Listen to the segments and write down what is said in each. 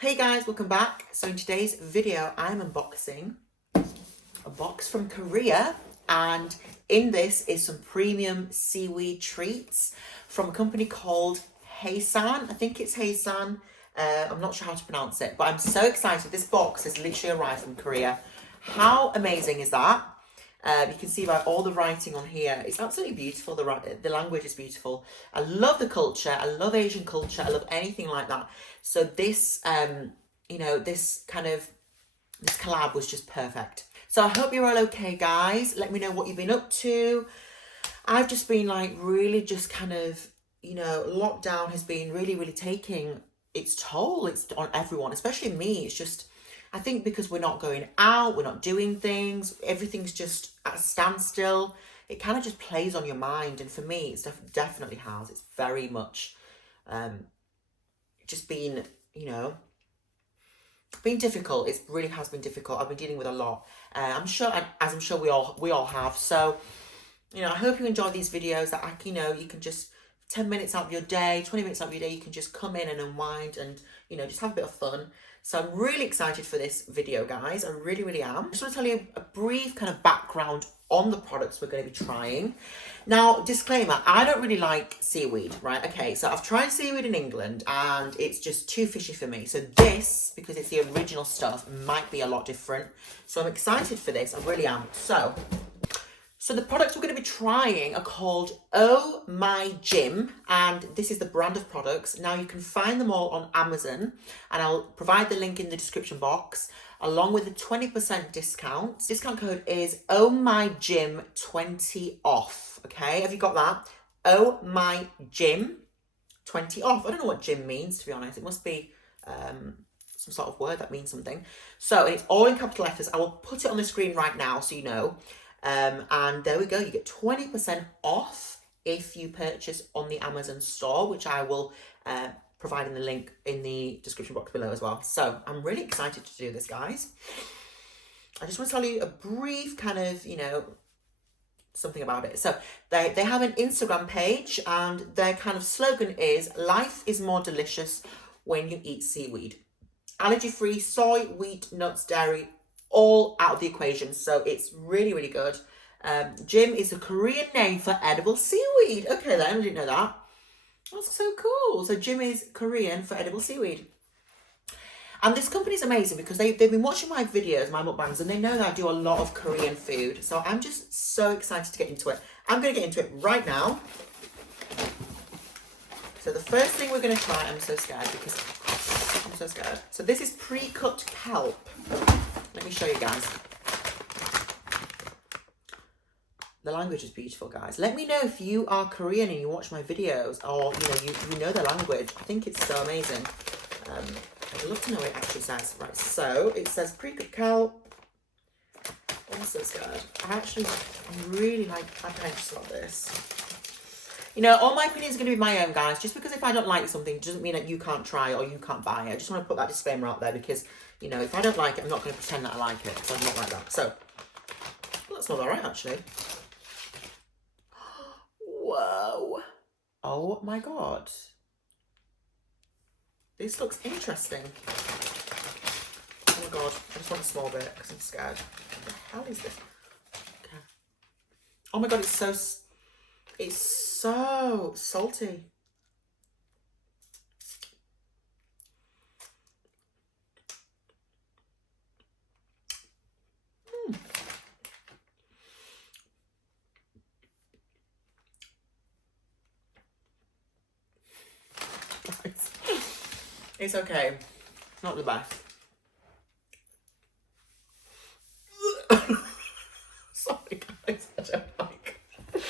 Hey guys, welcome back. So in today's video, I'm unboxing a box from Korea, and in this is some premium seaweed treats from a company called Haesan. I think it's Haesan. I'm not sure how to pronounce it, but I'm so excited. This box has literally arrived from Korea. How amazing is that? You can see by all the writing on here, it's absolutely beautiful. The language is beautiful. I love the culture. I love Asian culture. I love anything like that. So this, this collab was just perfect. So I hope you're all okay, guys. Let me know what you've been up to. I've just been really just lockdown has been really taking its toll. It's on everyone, especially me. It's just, I think because we're not going out, we're not doing things, everything's just at a standstill. It kind of just plays on your mind. And for me, it's definitely has. It's very much just been, been difficult. It really has been difficult. I've been dealing with a lot. I'm sure we all have. So, I hope you enjoy these videos that you can just 10 minutes out of your day, 20 minutes out of your day, you can just come in and unwind and, just have a bit of fun. So I'm really excited for this video, guys. I really am. I just want to tell you a brief kind of background on the products we're going to be trying. Now, disclaimer, I don't really like seaweed, right? Okay, so I've tried seaweed in England and it's just too fishy for me. So this, because it's the original stuff, might be a lot different. So I'm excited for this. I really am. So the products we're going to be trying are called Oh My Gym, and this is the brand of products. Now you can find them all on Amazon, and I'll provide the link in the description box, along with a 20% discount. Discount code is Oh My Gym 20 off. Okay, have you got that? Oh My Gym 20 off. I don't know what gym means, to be honest. It must be some sort of word that means something. So it's all in capital letters. I will put it on the screen right now so you know. And there we go, you get 20% off if you purchase on the Amazon store, which I will provide in the link in the description box below as well. So I'm really excited to do this, guys. I just want to tell you a brief kind of, something about it. So they have an Instagram page, and their kind of slogan is, life is more delicious when you eat seaweed. Allergy-free, soy, wheat, nuts, dairy, all out of the equation. So it's really good. Gym is a Korean name for edible seaweed. Okay then, I didn't know that. That's so cool. So Gym is Korean for edible seaweed. And this company is amazing because they've been watching my videos, my mukbangs, and they know that I do a lot of Korean food. So I'm just so excited to get into it. I'm going to get into it right now. So the first thing we're going to try, I'm so scared because I'm so scared. So this is pre-cut kelp. Let me show you guys. The language is beautiful, guys. Let me know if you are Korean and you watch my videos, or you know the language. I think it's so amazing. I'd love to know what it actually says. Right, so it says pre-cut kelp. I'm so scared. I really like apprehensive about this. All my opinions are going to be my own, guys. Just because if I don't like something doesn't mean that you can't try or you can't buy it. I just want to put that disclaimer out there because, if I don't like it, I'm not going to pretend that I like it, because I'm not like that. So, that smells alright, actually. Whoa. Oh my god. This looks interesting. Oh my god. I just want a small bit because I'm scared. What the hell is this? Okay. Oh my god, it's so salty. It's okay. Not the best. Sorry, guys. I don't like it.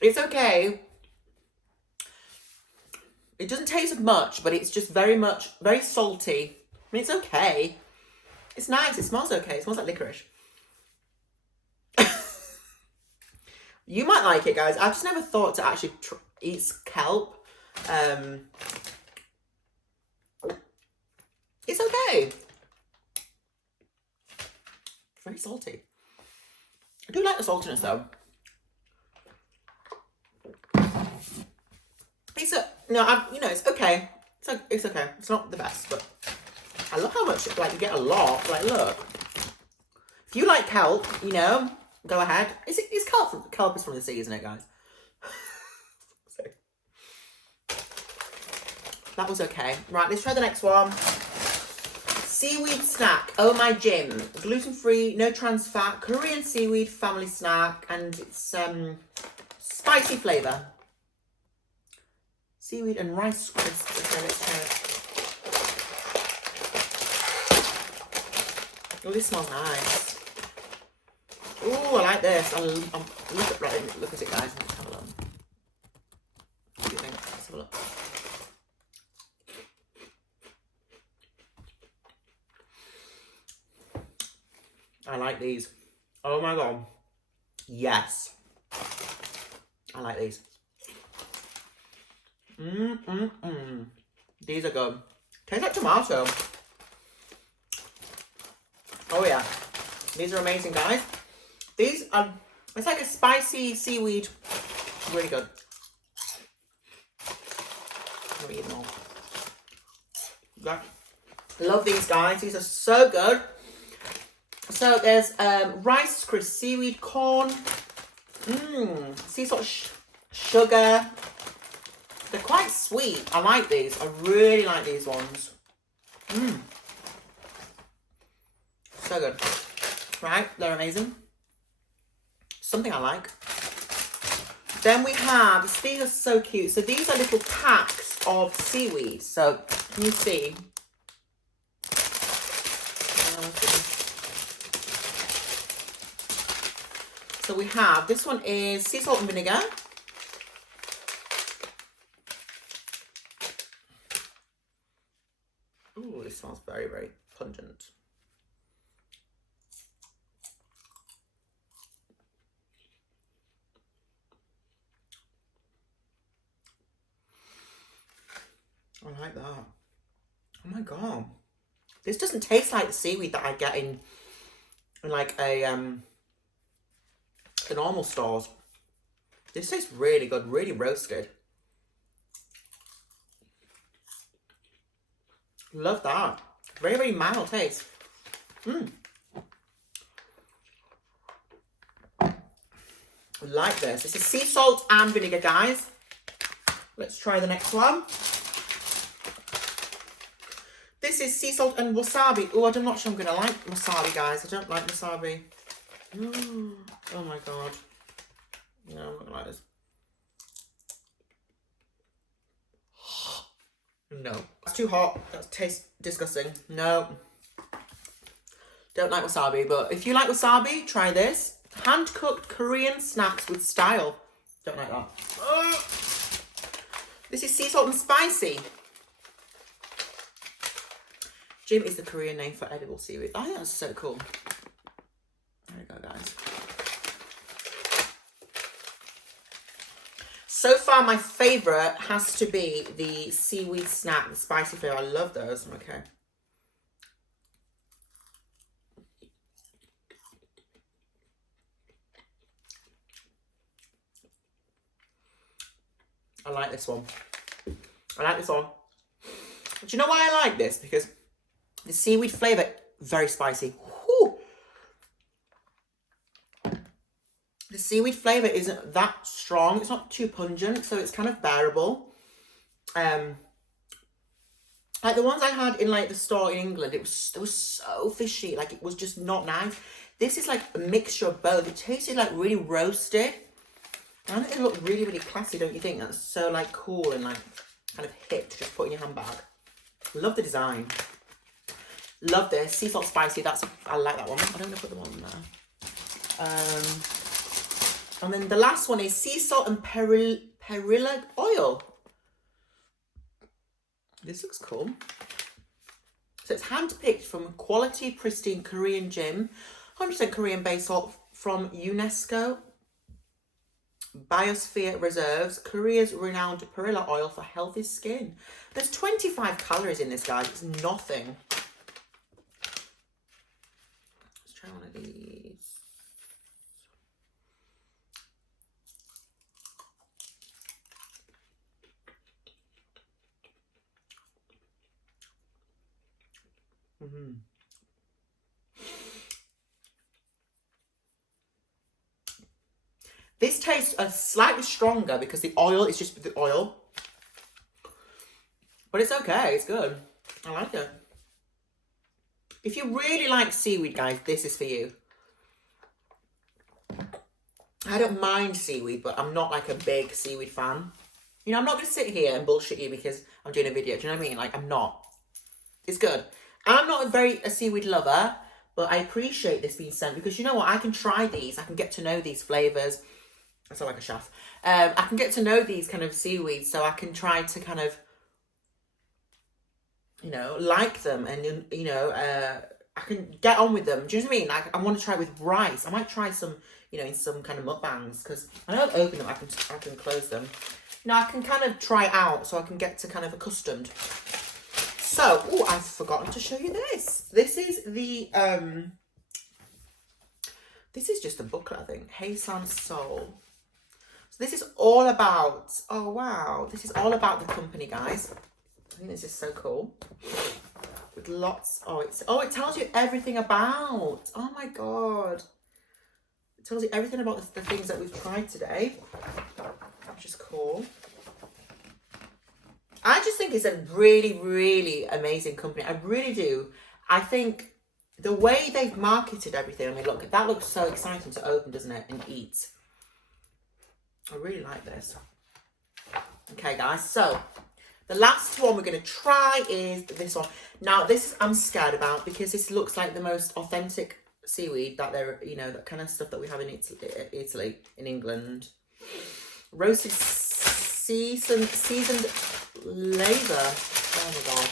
It's okay. It doesn't taste much, but it's just very salty. I mean, it's okay. It's nice. It smells okay. It smells like licorice. You might like it, guys. I've just never thought to actually eat kelp. It's okay. It's very salty. I do like the saltiness though. It's it's okay. It's okay. It's not the best, but I love how much, like, you get a lot. Like, look. If you like kelp, you know, go ahead. Is kelp is from the sea, isn't it, guys? That was okay. Right, let's try the next one. Seaweed Snack. Oh My Gym. Gluten-free, no trans fat, Korean seaweed family snack, and it's spicy flavour. Seaweed and rice crisps. Okay, let's try it. Oh, this smells nice. Oh, I like this. Look at it, guys. Let's have a look. What do you think? Let's have a look. I like these. Oh my god. Yes. I like these. These are good. Tastes like tomato. Oh yeah. These are amazing, guys. These are, it's like a spicy seaweed. Really good. Let me eat them all. Yeah. Love these, guys. These are so good. So there's rice crisp, seaweed, corn, sea salt, sugar. They're quite sweet. I like these. I really like these ones. So good. Right, they're amazing. Something I like. Then we have, these are so cute. So these are little packs of seaweed. So can you see? So we have, this one is sea salt and vinegar. Ooh, this smells very, very pungent. I like that. Oh my god. This doesn't taste like the seaweed that I get in like a the normal stores. This tastes really good, really roasted. Love that. Very, very mild taste. Like this. This is sea salt and vinegar, guys. Let's try the next one. This is sea salt and wasabi. Oh, I'm not sure I'm going to like wasabi, guys. I don't like wasabi. Oh my god. No, I'm not going to like this. No. That's too hot. That tastes disgusting. No. Don't like wasabi, but if you like wasabi, try this. Hand-cooked Korean snacks with style. Don't like that. This is sea salt and spicy. Jim is the Korean name for edible seaweed. I think that's so cool. There you go, guys. So far, my favourite has to be the seaweed snack, the spicy flavour. I love those. Okay. I like this one. I like this one. But you know why I like this? Because the seaweed flavour, very spicy. Whew. The seaweed flavour isn't that strong. It's not too pungent, so it's kind of bearable. Like the ones I had in like the store in England, it was so fishy. Like it was just not nice. This is like a mixture of both. It tasted like really roasted. And it looked really, really classy, don't you think? That's so like cool and like kind of hip to just put in your handbag. Love the design. Love this. Sea salt spicy. I like that one. I don't know if I put the one in there. And then the last one is sea salt and perilla oil. This looks cool. So it's hand-picked from quality, pristine Korean gym. 100% Korean base salt from UNESCO Biosphere Reserves. Korea's renowned perilla oil for healthy skin. There's 25 calories in this, guys. It's nothing. Let's try one of these. Mm-hmm. This tastes slightly stronger because the oil is just the oil. But it's okay, it's good. I like it. If you really like seaweed, guys, this is for you. I don't mind seaweed, but I'm not like a big seaweed fan. You know, I'm not going to sit here and bullshit you because I'm doing a video. Do you know what I mean? Like, I'm not. It's good. I'm not a seaweed lover, but I appreciate this being sent because you know what? I can try these. I can get to know these flavours. I sound like a chef. I can get to know these kind of seaweeds, so I can try to kind of, you know, like them and, you know, I can get on with them. Do you know what I mean? Like, I want to try it with rice. I might try some, you know, in some kind of mukbangs because I don't open them. I can close them. You know, I can kind of try it out so I can get to kind of accustomed. So, oh, I've forgotten to show you this. This is the, this is just a booklet, I think. Heisan Soul. So this is all about, oh wow, this is all about the company, guys. I think this is so cool. With lots, it tells you everything about, oh my God. It tells you everything about the things that we've tried today, which is cool. I just think it's a really, really amazing company. I really do. I think the way they've marketed everything, I mean, look, that looks so exciting to open, doesn't it, and eat. I really like this. Okay, guys, so the last one we're going to try is this one. Now, this I'm scared about because this looks like the most authentic seaweed that there, you know, that kind of stuff that we have in Italy, in England. Roasted seasoned laver. Oh my God.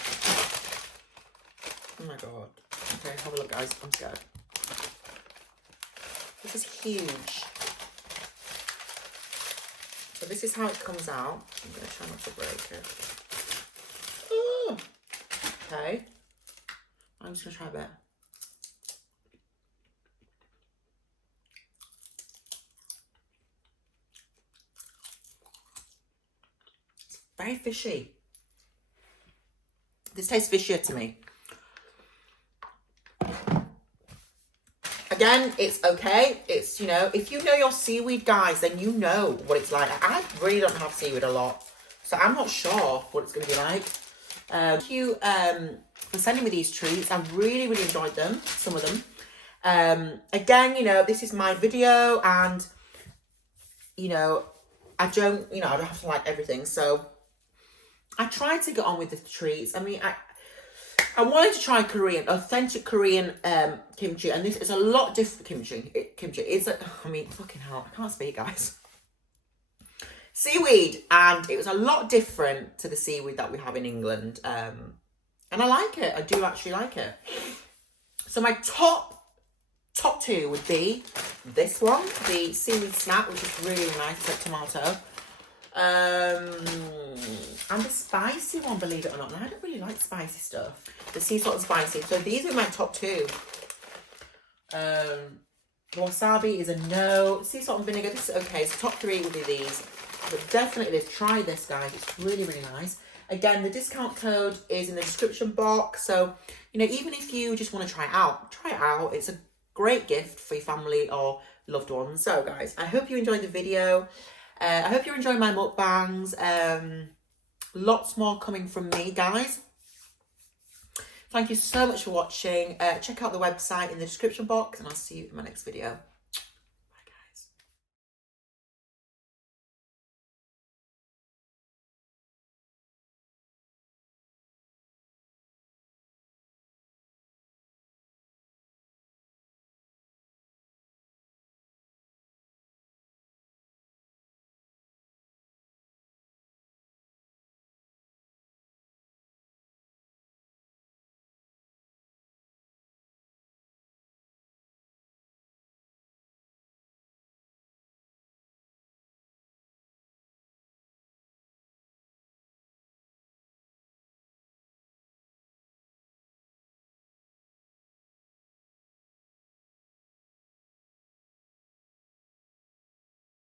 Oh my God. Okay, have a look, guys. I'm scared. This is huge. So this is how it comes out. I'm going to try not to break it. Ooh. Okay. I'm just going to try a bit. It's very fishy. This tastes fishier to me. Again, it's okay. It's, you know, if you know your seaweed, guys, then you know what it's like. I really don't have seaweed a lot, so I'm not sure what it's going to be like. Thank you for sending me these treats. I really, really enjoyed them, some of them. Again, you know, this is my video and, you know, I don't have to like everything. So I tried to get on with the treats. I mean, I wanted to try authentic Korean kimchi, and this is a lot different kimchi. It's I mean, fucking hell, I can't speak, guys. Seaweed, and it was a lot different to the seaweed that we have in England, and I like it. I do actually like it. So my top two would be this one, the Seaweed Snack, which is really nice. It's like tomato. And the spicy one, believe it or not. And I don't really like spicy stuff. The sea salt and spicy. So these are my top two. The wasabi is a no. Sea salt and vinegar, this is okay. So top three would be these. But definitely try this, guys. It's really, really nice. Again, the discount code is in the description box. So, you know, even if you just want to try it out, try it out. It's a great gift for your family or loved ones. So, guys, I hope you enjoyed the video. I hope you're enjoying my mukbangs. Lots more coming from me, guys. Thank you so much for watching. Check out the website in the description box, and I'll see you in my next video.